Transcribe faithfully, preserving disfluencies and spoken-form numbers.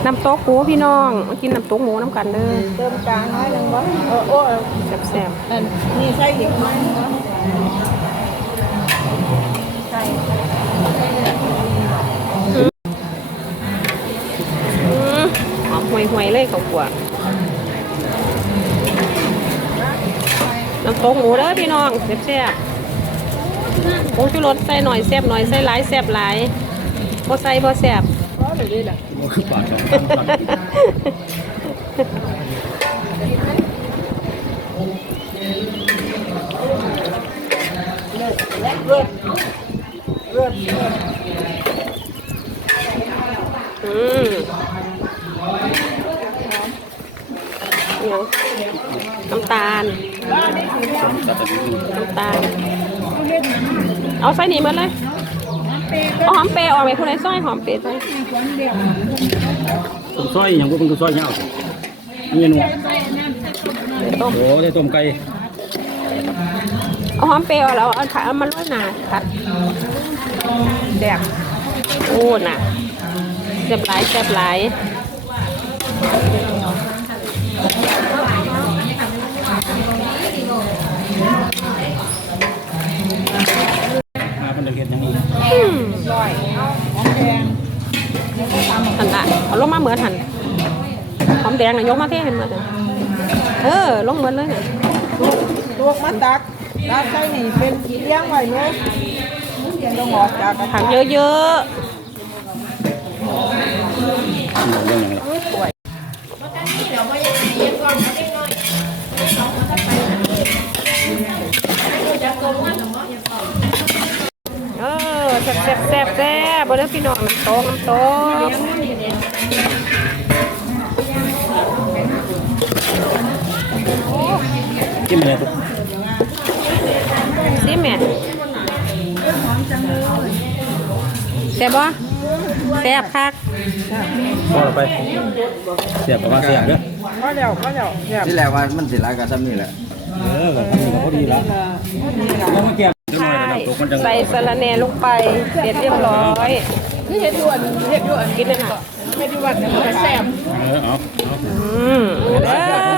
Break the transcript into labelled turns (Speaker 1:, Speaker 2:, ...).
Speaker 1: น้ำตกหมูพี่น้องมากินน้ำตกหมูน้ำกันเด้อ
Speaker 2: เติมกลางน้อยหนึ่งบ่เออโอ้
Speaker 1: แซ่บ
Speaker 2: นั่นนี่ใส่อีกไหมใส่
Speaker 1: หอมห่วยๆเลยเขากลัวน้ำตกหมูเด้อพี่น้องแซ่บๆผงชูรสใส่หน่อยแซ่บหน่อยใส่หลายแซ่บหลายบ่ใส่บ่แซ่บ
Speaker 2: ก็เดี๋ยวนี้แหละ
Speaker 3: คือปากสอง
Speaker 2: เลือดเลือด
Speaker 1: อืมน้ำตาลน้ำตาลเอาใส่นี่มาเลยเอาหอมเปย์ออกไปคุณไอ้ซอยหอมเปย์ใส่
Speaker 3: ต้มซอยอย่างพวกมันก็ซอยเงาเมนูโอ้ได้ต้มไก่
Speaker 1: เอาหอมเปย์ออกแล้วเอาขาเอามันลวกหนาคัดแดกโอ้น่ะแซ่บหลายแซ่บหลาย
Speaker 3: มาเป็นเด็กอย่างนี้
Speaker 2: ลอยเอาหอมแดง
Speaker 1: หันละเอาลงมาเหมือนหันหอมแดงนะยกมาเท่เห็นมาเลยเออลงเหมือนเลยเนี่ย
Speaker 2: ลวกมาตักตักใส่นี่เป็นเลี้ยงไว้เนาะต้องออกจาก
Speaker 1: ถังเยอะ
Speaker 3: เรื่องอย่างไร
Speaker 1: เออแซ่บแซ่บแซ่บแซ่บบ่ได้พี่น้องน้ำโต๊ะน้ำโต๊ะ
Speaker 3: กินอะไรตุ๊ก
Speaker 1: ซิแม่แซ่บบ่แซ่บคัก
Speaker 3: พอเราไปเสียบกับว่าเสียบเด้อ
Speaker 2: ก็เดี๋ยวก็เดี๋ยว
Speaker 4: ที่แรกว่ามันสิหลายกันซ้ำนี่แหละ
Speaker 3: เออแบบนี้ก็พอดีแล้วแล้วมาแก้ม
Speaker 1: ใส่สะระแหน่ลงไปเสร็จเรียบร้อย
Speaker 2: คือเห็ดด่วนเห็ดด่วน
Speaker 1: กินเลยค่ะ
Speaker 2: เห็ดด่วนแซ่บ
Speaker 3: เออเอา
Speaker 1: อืมเด้อ